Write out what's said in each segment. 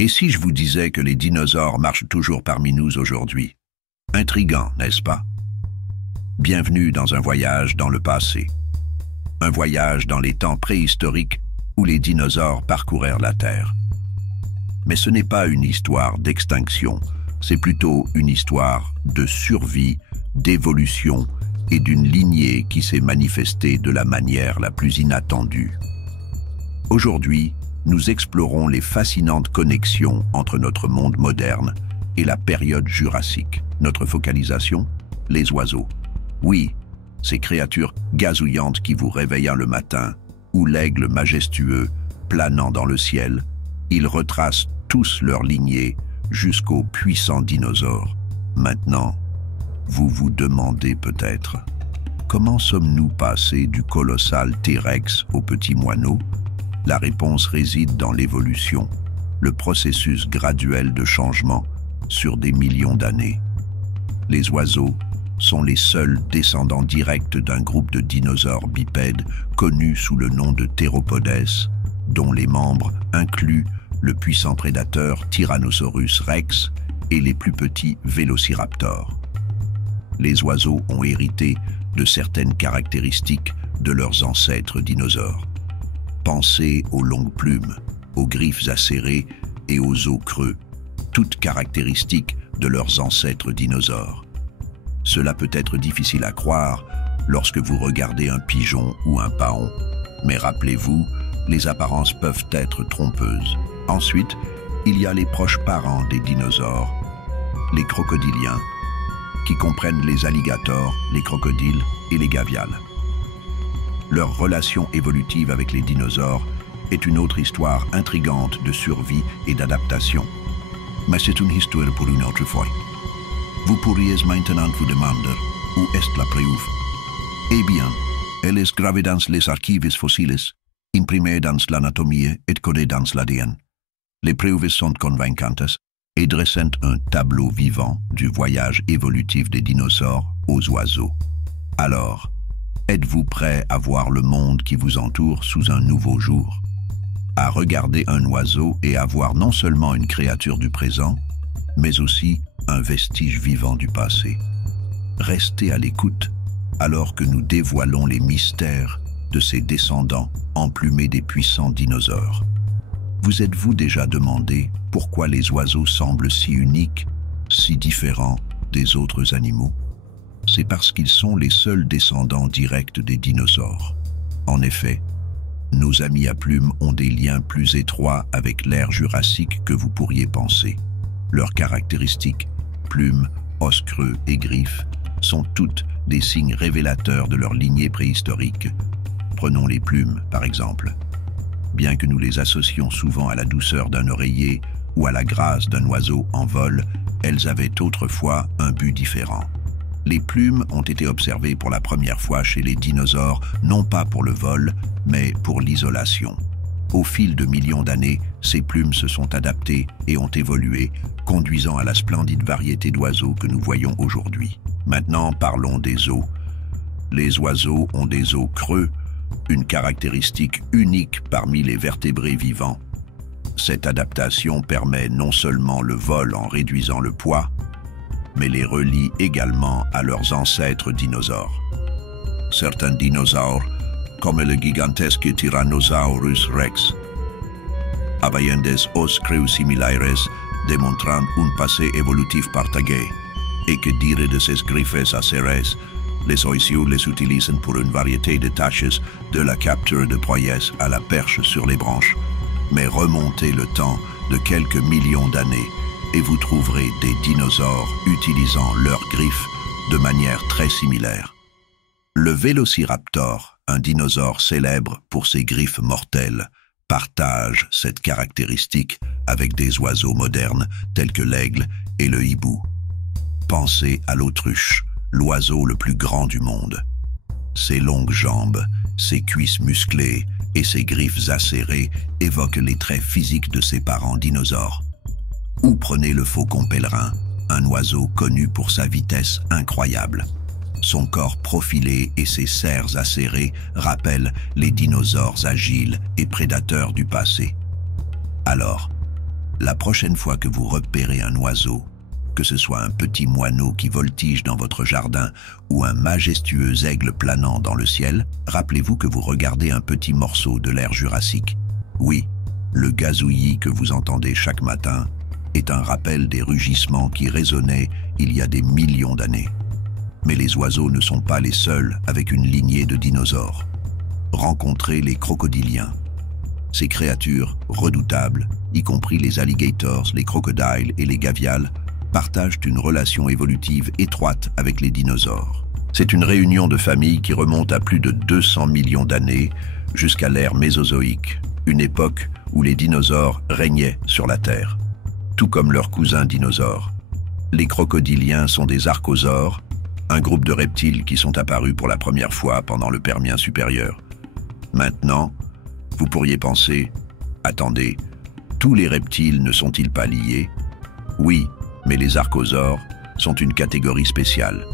Et si je vous disais que les dinosaures marchent toujours parmi nous aujourd'hui? Intriguant, n'est-ce pas? Bienvenue dans un voyage dans le passé. Un voyage dans les temps préhistoriques où les dinosaures parcourèrent la Terre. Mais ce n'est pas une histoire d'extinction, c'est plutôt une histoire de survie, d'évolution et d'une lignée qui s'est manifestée de la manière la plus inattendue. Aujourd'hui, nous explorons les fascinantes connexions entre notre monde moderne et la période jurassique. Notre focalisation, les oiseaux. Oui, ces créatures gazouillantes qui vous réveillent le matin, ou l'aigle majestueux planant dans le ciel, ils retracent tous leur lignée jusqu'aux puissants dinosaures. Maintenant, vous vous demandez peut-être, comment sommes-nous passés du colossal T-Rex au petit moineau? La réponse réside dans l'évolution, le processus graduel de changement sur des millions d'années. Les oiseaux sont les seuls descendants directs d'un groupe de dinosaures bipèdes connus sous le nom de Théropodes, dont les membres incluent le puissant prédateur Tyrannosaurus rex et les plus petits vélociraptors. Les oiseaux ont hérité de certaines caractéristiques de leurs ancêtres dinosaures. Pensez aux longues plumes, aux griffes acérées et aux os creux, toutes caractéristiques de leurs ancêtres dinosaures. Cela peut être difficile à croire lorsque vous regardez un pigeon ou un paon, mais rappelez-vous, les apparences peuvent être trompeuses. Ensuite, il y a les proches parents des dinosaures, les crocodiliens, qui comprennent les alligators, les crocodiles et les gaviales. Leur relation évolutive avec les dinosaures est une autre histoire intrigante de survie et d'adaptation. Mais c'est une histoire pour une autre fois. Vous pourriez maintenant vous demander où est la preuve? Eh bien, elle est gravée dans les archives fossiles, imprimée dans l'anatomie et codée dans l'ADN. Les preuves sont convaincantes et dressent un tableau vivant du voyage évolutif des dinosaures aux oiseaux. Alors, êtes-vous prêt à voir le monde qui vous entoure sous un nouveau jour? À regarder un oiseau et à voir non seulement une créature du présent, mais aussi un vestige vivant du passé. Restez à l'écoute alors que nous dévoilons les mystères de ces descendants emplumés des puissants dinosaures. Vous êtes-vous déjà demandé pourquoi les oiseaux semblent si uniques, si différents des autres animaux? C'est parce qu'ils sont les seuls descendants directs des dinosaures. En effet, nos amis à plumes ont des liens plus étroits avec l'ère jurassique que vous pourriez penser. Leurs caractéristiques, plumes, os creux et griffes, sont toutes des signes révélateurs de leur lignée préhistorique. Prenons les plumes, par exemple. Bien que nous les associons souvent à la douceur d'un oreiller ou à la grâce d'un oiseau en vol, elles avaient autrefois un but différent. Les plumes ont été observées pour la première fois chez les dinosaures, non pas pour le vol, mais pour l'isolation. Au fil de millions d'années, ces plumes se sont adaptées et ont évolué, conduisant à la splendide variété d'oiseaux que nous voyons aujourd'hui. Maintenant, parlons des os. Les oiseaux ont des os creux, une caractéristique unique parmi les vertébrés vivants. Cette adaptation permet non seulement le vol en réduisant le poids, mais les relie également à leurs ancêtres dinosaures. Certains dinosaures, comme le gigantesque Tyrannosaurus rex, avaient des os creux similaires, démontrant un passé évolutif partagé. Et que dire de ces griffes acérées? Les oiseaux les utilisent pour une variété de tâches, de la capture de proies à la perche sur les branches. Mais remontez le temps de quelques millions d'années et vous trouverez des dinosaures utilisant leurs griffes de manière très similaire. Le vélociraptor, un dinosaure célèbre pour ses griffes mortelles, partage cette caractéristique avec des oiseaux modernes tels que l'aigle et le hibou. Pensez à l'autruche, l'oiseau le plus grand du monde. Ses longues jambes, ses cuisses musclées et ses griffes acérées évoquent les traits physiques de ses parents dinosaures. Ou prenez le faucon pèlerin, un oiseau connu pour sa vitesse incroyable. Son corps profilé et ses serres acérées rappellent les dinosaures agiles et prédateurs du passé. Alors, La prochaine fois que vous repérez un oiseau, que ce soit un petit moineau qui voltige dans votre jardin ou un majestueux aigle planant dans le ciel, rappelez-vous que vous regardez un petit morceau de l'ère jurassique. Oui, le gazouillis que vous entendez chaque matin est un rappel des rugissements qui résonnaient il y a des millions d'années. Mais les oiseaux ne sont pas les seuls avec une lignée de dinosaures. Rencontrez les crocodiliens. Ces créatures redoutables, y compris les alligators, les crocodiles et les gavials, partagent une relation évolutive étroite avec les dinosaures. C'est une réunion de famille qui remonte à plus de 200 millions d'années jusqu'à l'ère mésozoïque, une époque où les dinosaures régnaient sur la Terre. Tout comme leurs cousins dinosaures. Les crocodiliens sont des archosaures, un groupe de reptiles qui sont apparus pour la première fois pendant le Permien supérieur. Maintenant, vous pourriez penser, attendez, tous les reptiles ne sont-ils pas liés? Oui, mais les archosaures sont une catégorie spéciale.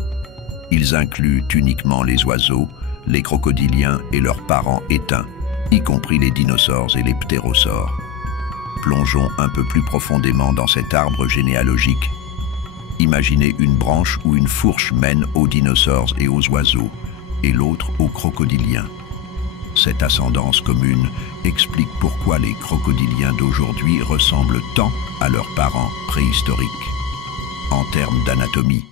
Ils incluent uniquement les oiseaux, les crocodiliens et leurs parents éteints, y compris les dinosaures et les ptérosaures. Plongeons un peu plus profondément dans cet arbre généalogique. Imaginez une branche où une fourche mène aux dinosaures et aux oiseaux, et l'autre aux crocodiliens. Cette ascendance commune explique pourquoi les crocodiliens d'aujourd'hui ressemblent tant à leurs parents préhistoriques. En termes d'anatomie,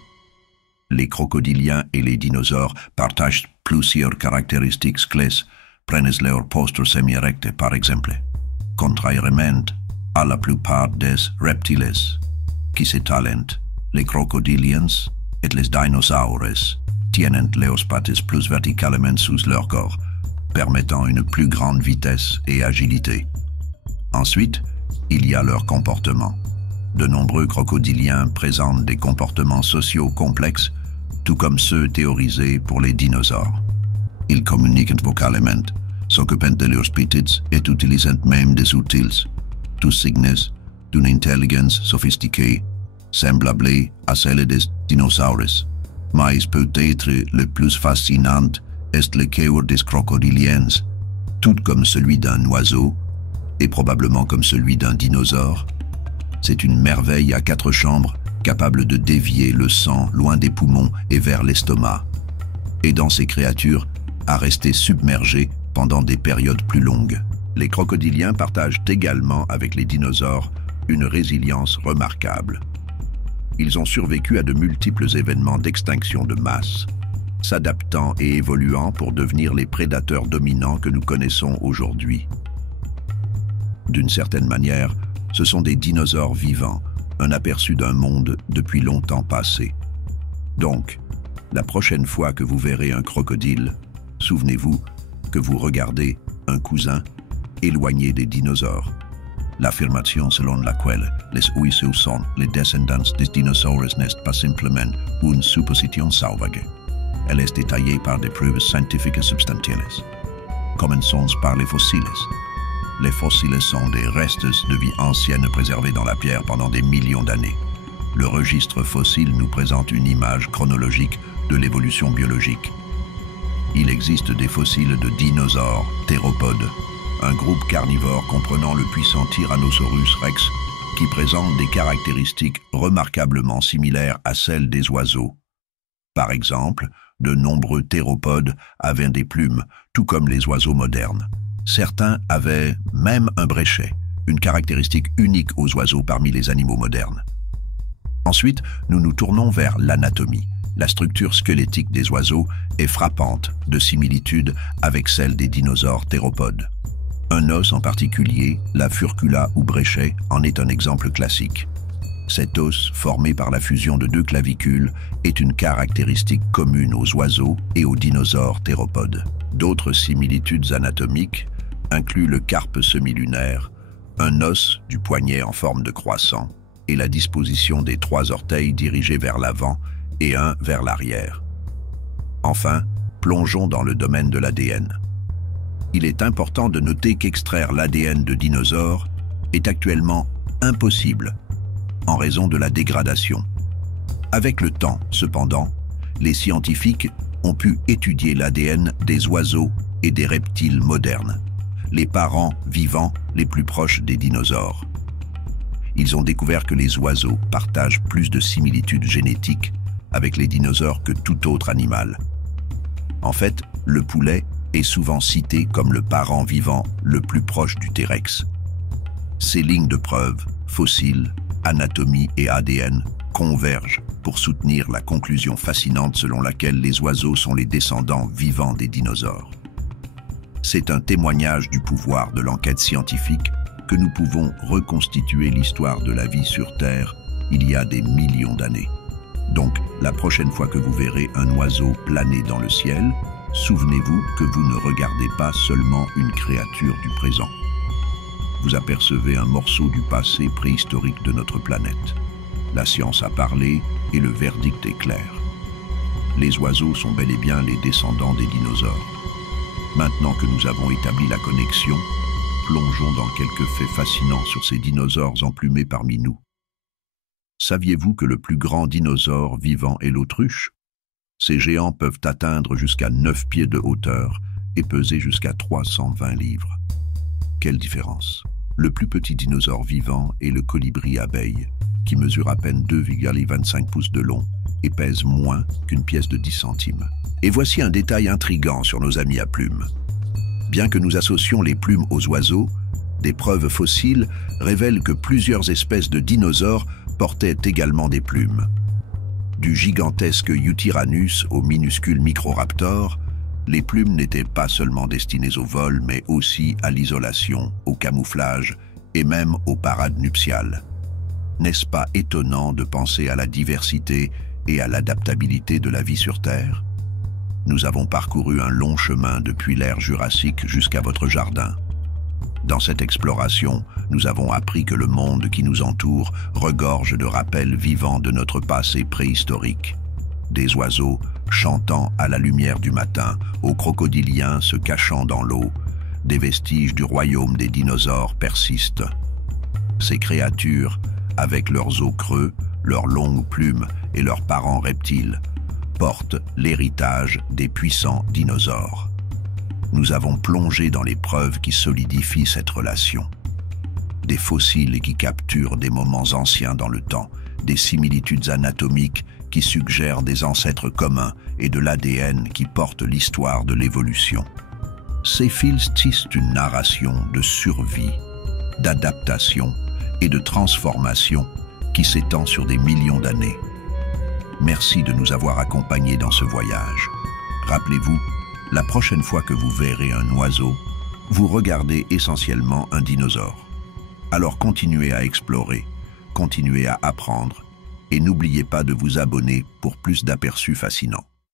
les crocodiliens et les dinosaures partagent plusieurs caractéristiques clés, prenez leur posture semi-érecte par exemple, contrairement à la plupart des reptiles qui s'étalent. Les crocodiliens et les dinosaures tiennent leurs pattes plus verticalement sous leur corps, permettant une plus grande vitesse et agilité. Ensuite, il y a leur comportement. De nombreux crocodiliens présentent des comportements sociaux complexes, tout comme ceux théorisés pour les dinosaures. Ils communiquent vocalement, s'occupent de leurs petits et utilisent même des outils, tous signés d'une intelligence sophistiquée, semblable à celle des dinosaures. Mais peut-être le plus fascinant est le cœur des crocodiliens, tout comme celui d'un oiseau, et probablement comme celui d'un dinosaure. C'est une merveille à 4 chambres, capable de dévier le sang loin des poumons et vers l'estomac, et dans ces créatures, à rester submergées pendant des périodes plus longues. Les crocodiliens partagent également avec les dinosaures une résilience remarquable. Ils ont survécu à de multiples événements d'extinction de masse, s'adaptant et évoluant pour devenir les prédateurs dominants que nous connaissons aujourd'hui. D'une certaine manière, ce sont des dinosaures vivants, un aperçu d'un monde depuis longtemps passé. Donc, la prochaine fois que vous verrez un crocodile, souvenez-vous que vous regardez un cousin éloigné des dinosaures. L'affirmation selon laquelle les oiseaux sont les descendants des dinosaures n'est pas simplement une supposition salvague. Elle est détaillée par des preuves scientifiques substantielles. Commençons par les fossiles. Les fossiles sont des restes de vie ancienne préservés dans la pierre pendant des millions d'années. Le registre fossile nous présente une image chronologique de l'évolution biologique. Il existe des fossiles de dinosaures théropodes, un groupe carnivore comprenant le puissant Tyrannosaurus rex qui présente des caractéristiques remarquablement similaires à celles des oiseaux. Par exemple, de nombreux théropodes avaient des plumes, tout comme les oiseaux modernes. Certains avaient même un bréchet, une caractéristique unique aux oiseaux parmi les animaux modernes. Ensuite, nous nous tournons vers l'anatomie. La structure squelettique des oiseaux est frappante de similitude avec celle des dinosaures théropodes. Un os en particulier, la furcula ou bréchet, en est un exemple classique. Cet os, formé par la fusion de 2 clavicules, est une caractéristique commune aux oiseaux et aux dinosaures théropodes. D'autres similitudes anatomiques incluent le carpe semi-lunaire, un os du poignet en forme de croissant, et la disposition des 3 orteils dirigés vers l'avant et un vers l'arrière. Enfin, plongeons dans le domaine de l'ADN. Il est important de noter qu'extraire l'ADN de dinosaures est actuellement impossible en raison de la dégradation. Avec le temps, cependant, les scientifiques ont pu étudier l'ADN des oiseaux et des reptiles modernes, les parents vivants les plus proches des dinosaures. ils ont découvert que les oiseaux partagent plus de similitudes génétiques avec les dinosaures que tout autre animal. En fait, le poulet est souvent cité comme le parent vivant le plus proche du T-Rex. Ces lignes de preuves, fossiles, anatomie et ADN convergent pour soutenir la conclusion fascinante selon laquelle les oiseaux sont les descendants vivants des dinosaures. C'est un témoignage du pouvoir de l'enquête scientifique que nous pouvons reconstituer l'histoire de la vie sur Terre il y a des millions d'années. Donc, la prochaine fois que vous verrez un oiseau planer dans le ciel, souvenez-vous que vous ne regardez pas seulement une créature du présent. Vous apercevez un morceau du passé préhistorique de notre planète. La science a parlé et le verdict est clair. Les oiseaux sont bel et bien les descendants des dinosaures. Maintenant que nous avons établi la connexion, plongeons dans quelques faits fascinants sur ces dinosaures emplumés parmi nous. Saviez-vous que le plus grand dinosaure vivant est l'autruche? Ces géants peuvent atteindre jusqu'à 9 pieds de hauteur et peser jusqu'à 320 livres. Quelle différence! Le plus petit dinosaure vivant est le colibri abeille, qui mesure à peine 2,25 pouces de long et pèse moins qu'une pièce de 10 centimes. Et voici un détail intriguant sur nos amis à plumes. Bien que nous associons les plumes aux oiseaux, des preuves fossiles révèlent que plusieurs espèces de dinosaures portaient également des plumes. Du gigantesque Eutyrannus au minuscule Microraptor, les plumes n'étaient pas seulement destinées au vol, mais aussi à l'isolation, au camouflage et même aux parades nuptiales. N'est-ce pas étonnant de penser à la diversité et à l'adaptabilité de la vie sur Terre? Nous avons parcouru un long chemin depuis l'ère jurassique jusqu'à votre jardin. Dans cette exploration, nous avons appris que le monde qui nous entoure regorge de rappels vivants de notre passé préhistorique. Des oiseaux chantant à la lumière du matin, aux crocodiliens se cachant dans l'eau, des vestiges du royaume des dinosaures persistent. Ces créatures, avec leurs os creux, leurs longues plumes et leurs parents reptiles, portent l'héritage des puissants dinosaures. Nous avons plongé dans les preuves qui solidifient cette relation. Des fossiles qui capturent des moments anciens dans le temps, des similitudes anatomiques qui suggèrent des ancêtres communs et de l'ADN qui porte l'histoire de l'évolution. Ces fils tissent une narration de survie, d'adaptation et de transformation qui s'étend sur des millions d'années. Merci de nous avoir accompagnés dans ce voyage. Rappelez-vous, la prochaine fois que vous verrez un oiseau, vous regardez essentiellement un dinosaure. Alors continuez à explorer, continuez à apprendre et n'oubliez pas de vous abonner pour plus d'aperçus fascinants.